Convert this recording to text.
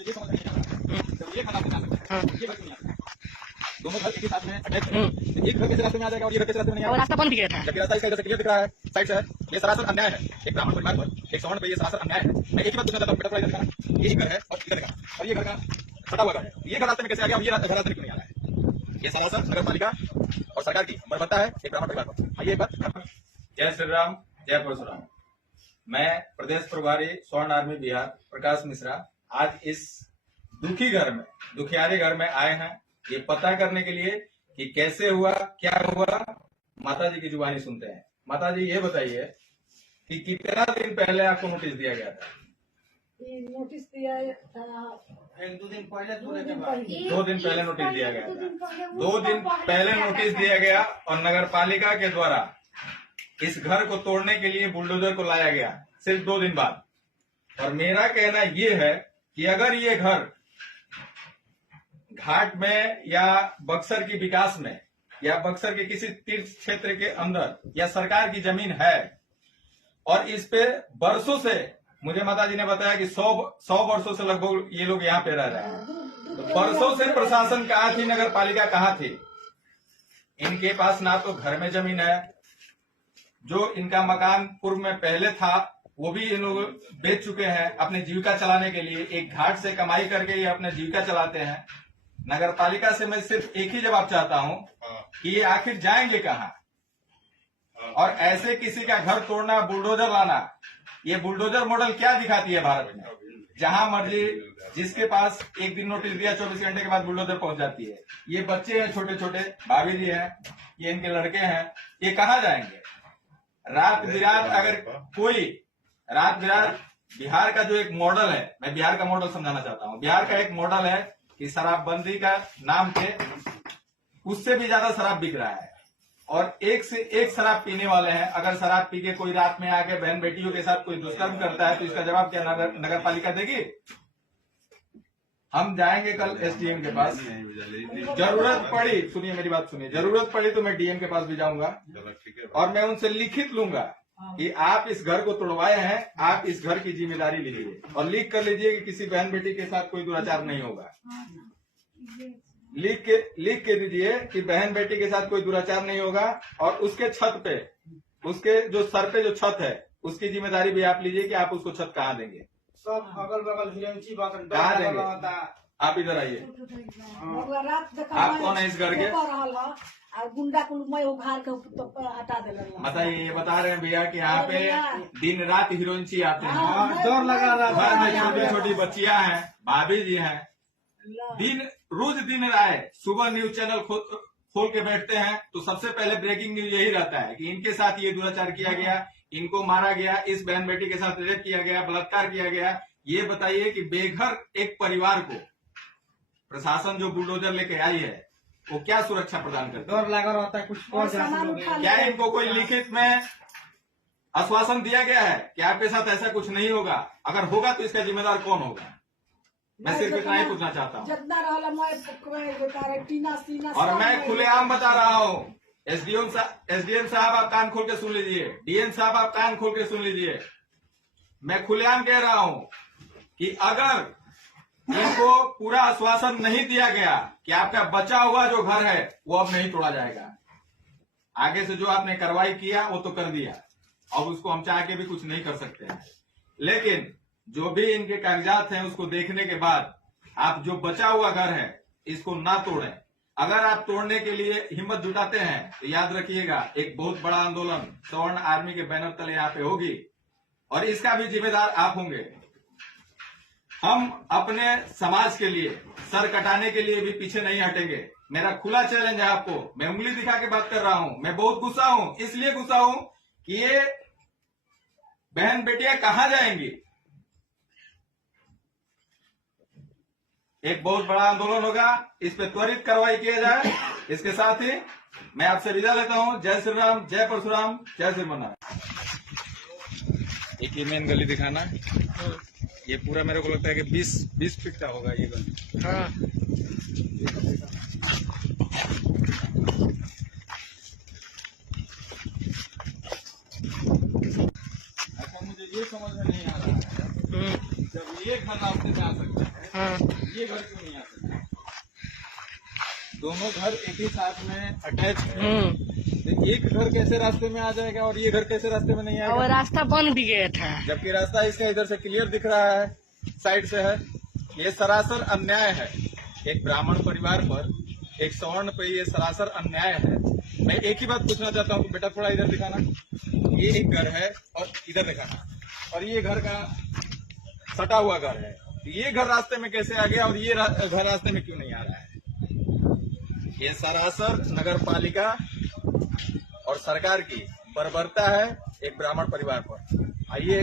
मुझे ये समझ में नहीं आ रहा जब ये घर रास्ते में आ सकता है ये घर क्यों नहीं आ सकता? दोनों घर एक ही साथ में अटैच है, एक घर कैसे रास्ते में आ जाएगा और ये घर कैसे रास्ते में नहीं आएगा? रास्ता बंद किया था, जबकि रास्ता इसका इधर से क्लियर दिख रहा है, साइड से है। ये सरासर अन्याय है एक ब्राह्मण परिवार पर, एक सवर्ण पे ये सरासर अन्याय है। मैं एक ही बात पूछना चाहता हूँ, बेटा थोड़ा इधर दिखाना। ये घर है और इधर का और ये घर का फटा हुआ घर है, ये घर रास्ते में कैसे आ गया और ये घर रास्ते में क्यों नहीं आ रहा है? ये सरासर नगर पालिका और सरकार की बर्बरता है एक ब्राह्मण परिवार पर। आइए एक बार। जय श्री राम, जय परशुराम। मैं प्रदेश प्रभारी स्वर्ण आर्मी बिहार प्रकाश मिश्रा आज इस दुखी घर में, दुखियारी घर में आए हैं ये पता करने के लिए कि कैसे हुआ, क्या हुआ। माता जी की जुबानी सुनते हैं। माता जी ये बताइए कि कितना दिन पहले आपको नोटिस दिया गया था? नोटिस दिया था एक 2 दिन पहले, 2 दिन पहले नोटिस दिया गया था। 2 दिन पहले नोटिस दिया गया और नगर पालिका के द्वारा इस घर को तोड़ने के लिए बुलडोजर को लाया गया सिर्फ 2 दिन बाद। और मेरा कहना ये है कि अगर ये घर घाट में या बक्सर की विकास में या बक्सर के किसी तीर्थ क्षेत्र के अंदर या सरकार की जमीन है और इस पे वर्षों से, मुझे माता जी ने बताया कि 100 वर्षों से लगभग ये लोग यहाँ पे रह रहे हैं, तो वर्षों से प्रशासन कहाँ थी, नगर पालिका कहाँ थी? इनके पास ना तो घर में जमीन है, जो इनका मकान पूर्व में पहले था वो भी इन लोग बेच चुके हैं अपने जीविका चलाने के लिए। एक घाट से कमाई करके ये अपने जीविका चलाते हैं। नगर पालिका से मैं सिर्फ एक ही जवाब चाहता हूं कि ये आखिर जाएंगे कहाँ? और ऐसे किसी का घर तोड़ना, बुलडोजर लाना, ये बुलडोजर मॉडल क्या दिखाती है भारत में? जहां मर्जी जिसके पास एक दिन नोटिस दिया 24 घंटे के बाद बुलडोजर पहुंच जाती है। ये बच्चे हैं छोटे छोटे, भाभी जी हैं, ये इनके लड़के हैं, ये कहाँ जाएंगे? रात बिरात अगर कोई रात बिरात, बिहार का जो एक मॉडल है, मैं बिहार का मॉडल समझाना चाहता हूँ। बिहार का एक मॉडल है कि शराबबंदी का नाम पे उससे भी ज्यादा शराब बिक रहा है और एक से एक शराब पीने वाले हैं। अगर शराब पी के कोई रात में आके बहन बेटियों के साथ कोई दुष्कर्म करता है तो इसका जवाब क्या नगर पालिका देगी? हम जाएंगे कल एसडीएम के पास, जरूरत पड़ी, सुनिए मेरी बात सुनिए, जरूरत पड़ी तो मैं डीएम के पास भी जाऊंगा और मैं उनसे लिखित लूंगा कि आप इस घर को तोड़वाए हैं, आप इस घर की जिम्मेदारी लीजिए और लिख कर लीजिए कि किसी बहन बेटी के साथ कोई दुराचार नहीं होगा। लिख के दीजिए कि बहन बेटी के साथ कोई दुराचार नहीं होगा और उसके छत पे, उसके जो सर पे जो छत है उसकी जिम्मेदारी भी आप लीजिए कि आप उसको छत कहाँ देंगे, सब अगल बगल कहाँ देंगे? आप इधर आइए। आप कौन है इस घर के? गुंडा को मैं उघार के हटा दे। बताइए, ये बता रहे हैं भैया कि यहाँ पे दिन रात हीरोइनची आते हैं, डर लगा रहा घर में छोटी छोटी बच्चियां हैं, भाभी जी हैं, रोज दिन रात सुबह न्यूज चैनल खोल के बैठते हैं तो सबसे पहले ब्रेकिंग न्यूज यही रहता है कि इनके साथ ये दुराचार किया गया, इनको मारा गया, इस बहन बेटी के साथ रेप किया गया, बलात्कार किया गया। ये बताइए कि बेघर एक परिवार को प्रशासन जो बुलडोजर लेके आई है वो क्या सुरक्षा प्रदान करती है? डर लगा रहता है कुछ क्या इनको कोई लिखित में आश्वासन दिया गया है कि आपके साथ ऐसा कुछ नहीं होगा? अगर होगा तो इसका जिम्मेदार कौन होगा? मैं सिर्फ इतना ही पूछना चाहता हूँ और मैं खुलेआम बता रहा हूँ। एसडीएम साहब आप कान खोल के सुन लीजिए, डीएम साहब आप कान खोल के सुन लीजिए। मैं खुलेआम कह रहा हूँ कि अगर इनको पूरा आश्वासन नहीं दिया गया कि आपका बचा हुआ जो घर है वो अब नहीं तोड़ा जाएगा, आगे से जो आपने कार्रवाई किया वो तो कर दिया, अब उसको हम चाह के भी कुछ नहीं कर सकते हैं। लेकिन जो भी इनके कागजात हैं उसको देखने के बाद आप जो बचा हुआ घर है इसको ना तोड़ें। अगर आप तोड़ने के लिए हिम्मत जुटाते हैं तो याद रखिएगा एक बहुत बड़ा आंदोलन स्वर्ण आर्मी के बैनर तले यहाँ पे होगी और इसका भी जिम्मेदार आप होंगे। हम अपने समाज के लिए सर कटाने के लिए भी पीछे नहीं हटेंगे। मेरा खुला चैलेंज है आपको, मैं उंगली दिखा के बात कर रहा हूं। मैं बहुत गुस्सा हूं, इसलिए गुस्सा हूं कि ये बहन बेटियां कहां जाएंगी। एक बहुत बड़ा आंदोलन होगा, इस पे त्वरित कार्रवाई किया जाए। इसके साथ ही मैं आपसे विदा लेता हूं। जय श्री राम, जय परशुराम, जय श्री मन्ना। एक ये मेन गली दिखाना, ये पूरा मेरे को लगता है कि 20 फीट का होगा ये गली। हाँ। अच्छा, मुझे ये समझ में नहीं आ रहा है जब ये घर रास्ते में आ सकता है हाँ। ये घर क्यों नहीं आ सकता? दोनों घर एक ही साथ में अटैच है। तो एक घर कैसे रास्ते में आ जाएगा और ये घर कैसे रास्ते में नहीं और आएगा? रास्ता बन भी गया था। जबकि रास्ता इसका इधर से क्लियर दिख रहा है, साइड से है। ये सरासर अन्याय है एक ब्राह्मण परिवार पर, एक सवर्ण पे ये सरासर अन्याय है। मैं एक ही बात पूछना चाहता हूँ, बेटा थोड़ा इधर दिखाना। ये एक घर है और इधर दिखाना, और ये घर का सटा हुआ घर है। ये घर रास्ते में कैसे आ गया और ये घर रास्ते में क्यों नहीं आ रहा है? ये सरासर नगर पालिका और सरकार की बर्बरता है एक ब्राह्मण परिवार पर। आइए